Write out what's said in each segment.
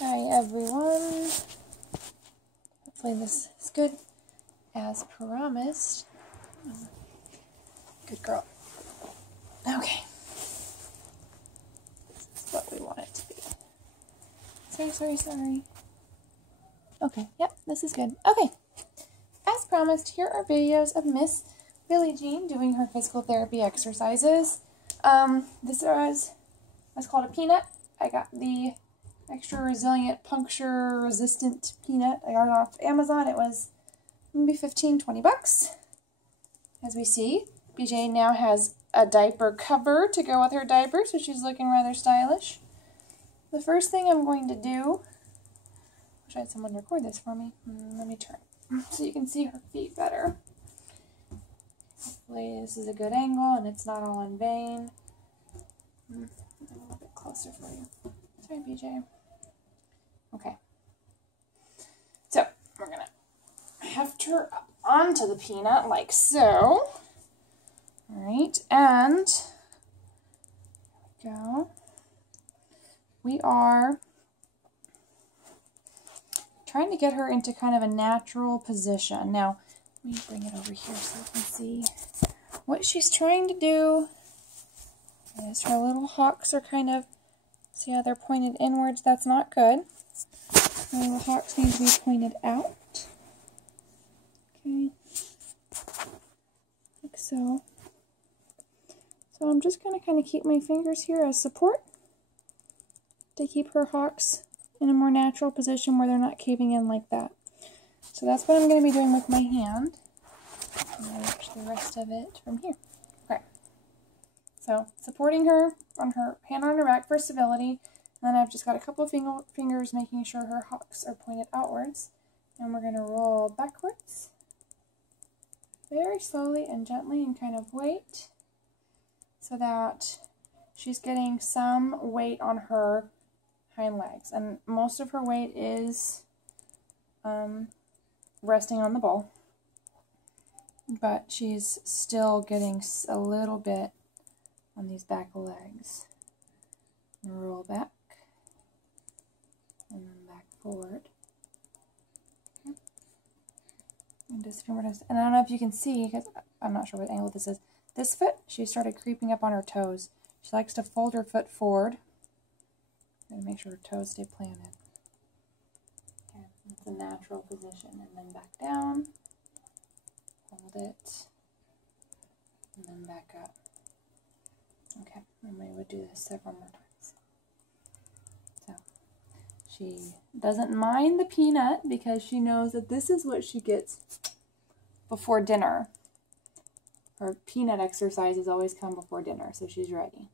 Hi everyone. Hopefully this is good as promised. Good girl. Okay. This is what we want it to be. Sorry. Okay, yep, this is good. Okay. As promised, here are videos of Miss Billie Jean doing her physical therapy exercises. This was called a peanut. I got the extra resilient puncture resistant peanut. I got it off Amazon. It was maybe 15-20 bucks. As we see, BJ now has a diaper cover to go with her diaper, so she's looking rather stylish. The first thing I'm going to do, wish I had someone record this for me. Let me turn so you can see her feet better. Hopefully this is a good angle and it's not all in vain. A little bit closer for you. Sorry, BJ. Okay. So, we're going to heft her up onto the peanut like so. Alright, and there we go. We are trying to get her into kind of a natural position. Now, let me bring it over here so you can see what she's trying to do. Is her little hocks are kind of, see how they're pointed inwards? That's not good. The little hocks need to be pointed out. Okay. Like so. So I'm just going to kind of keep my fingers here as support to keep her hocks in a more natural position where they're not caving in like that. So that's what I'm going to be doing with my hand. And I'll watch the rest of it from here. Okay. So supporting her on her hand on her back for stability. And then I've just got a couple of fingers making sure her hocks are pointed outwards. And we're going to roll backwards very slowly and gently and kind of wait so that she's getting some weight on her hind legs. And most of her weight is resting on the bowl. But she's still getting a little bit on these back legs. Roll back. And then back forward. Okay. And just a few more times. And I don't know if you can see, because I'm not sure what angle this is. This foot, she started creeping up on her toes. She likes to fold her foot forward. And make sure her toes stay planted. Okay, that's a natural position. And then back down. Hold it. And then back up. Okay, and we would do this several more times. So, she doesn't mind the peanut because she knows that this is what she gets before dinner. Her peanut exercises always come before dinner, so she's ready.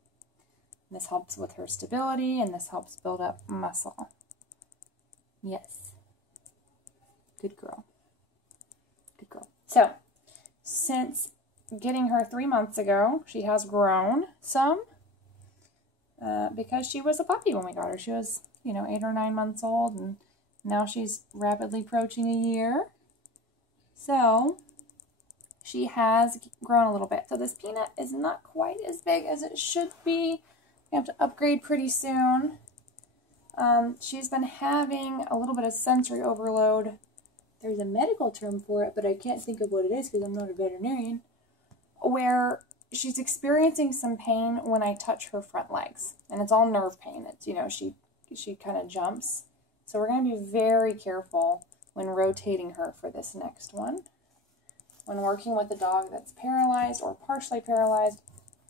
And this helps with her stability, and this helps build up muscle. Yes. Good girl. Good girl. So, since getting her 3 months ago, she has grown some because she was a puppy when we got her. She was, 8 or 9 months old, and now she's rapidly approaching a year. So she has grown a little bit. So this peanut is not quite as big as it should be. We have to upgrade pretty soon. She's been having a little bit of sensory overload. There's a medical term for it, but I can't think of what it is because I'm not a veterinarian. Where she's experiencing some pain when I touch her front legs. And it's all nerve pain. It's, she kind of jumps. So we're going to be very careful when rotating her for this next one. When working with a dog that's paralyzed or partially paralyzed,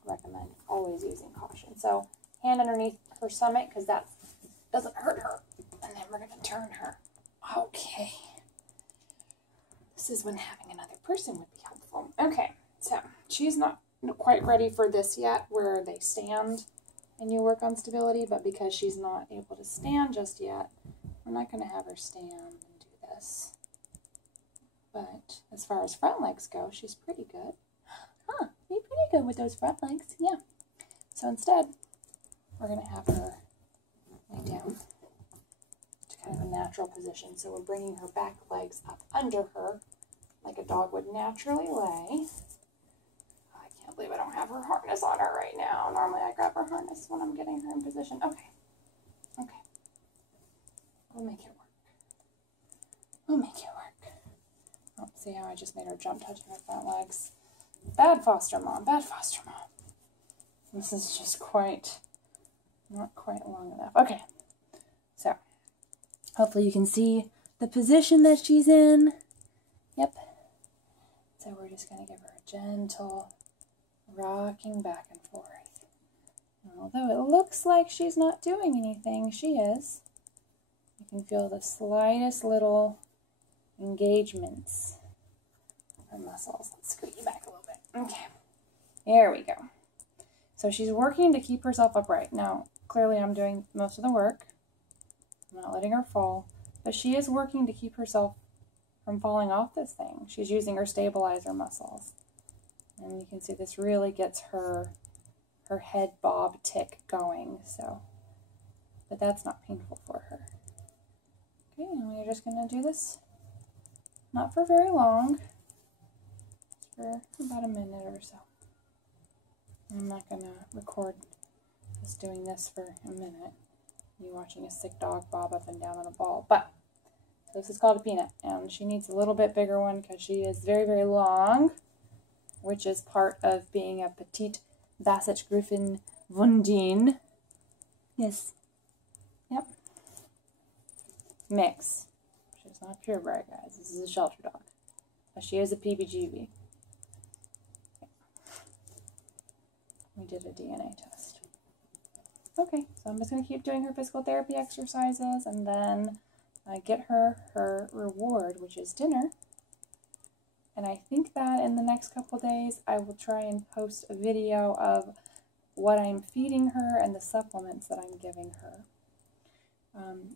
I recommend always using caution. So hand underneath her stomach because that doesn't hurt her. And then we're going to turn her. Okay. This is when having another person would be helpful. Okay. So, she's not quite ready for this yet, where they stand and you work on stability, but because she's not able to stand just yet, we're not going to have her stand and do this. But as far as front legs go, she's pretty good. Huh, you're pretty good with those front legs, yeah. So instead, we're going to have her lay down to kind of a natural position. So we're bringing her back legs up under her, like a dog would naturally lay. I believe I don't have her harness on her right now. Normally I grab her harness when I'm getting her in position. Okay. Okay. We'll make it work. We'll make it work. Oh, see how I just made her jump touching her front legs? Bad foster mom, bad foster mom. This is just not quite long enough. Okay, so hopefully you can see the position that she's in. Yep. So we're just going to give her a gentle rocking back and forth. And although it looks like she's not doing anything, she is. You can feel the slightest little engagements of her muscles. Let's scoot you back a little bit. Okay. There we go. So she's working to keep herself upright. Now, clearly I'm doing most of the work. I'm not letting her fall. But she is working to keep herself from falling off this thing. She's using her stabilizer muscles. And you can see this really gets her head bob tick going. But that's not painful for her. Okay, and we're just going to do this not for very long. Just for about a minute or so. I'm not going to record us doing this for a minute. You watching a sick dog bob up and down on a ball. But this is called a peanut, and she needs a little bit bigger one because she is very, very long, which is part of being a petite Basset Griffin Wundine. Yes. Yep. Mix. She's not purebred, guys. This is a shelter dog. But she is a PBGB. We did a DNA test. Okay, so I'm just going to keep doing her physical therapy exercises and then get her reward, which is dinner. And I think that in the next couple days I will try and post a video of what I'm feeding her and the supplements that I'm giving her.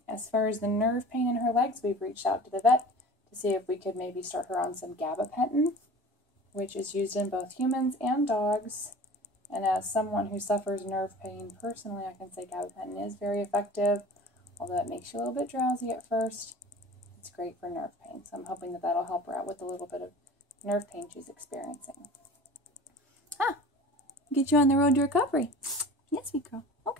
As far as the nerve pain in her legs, we've reached out to the vet to see if we could maybe start her on some gabapentin, which is used in both humans and dogs. And as someone who suffers nerve pain, personally, I can say gabapentin is very effective, although it makes you a little bit drowsy at first. It's great for nerve pain, so I'm hoping that that'll help her out with a little bit of nerve pain she's experiencing. Get you on the road to recovery. Yes, we go. Oh.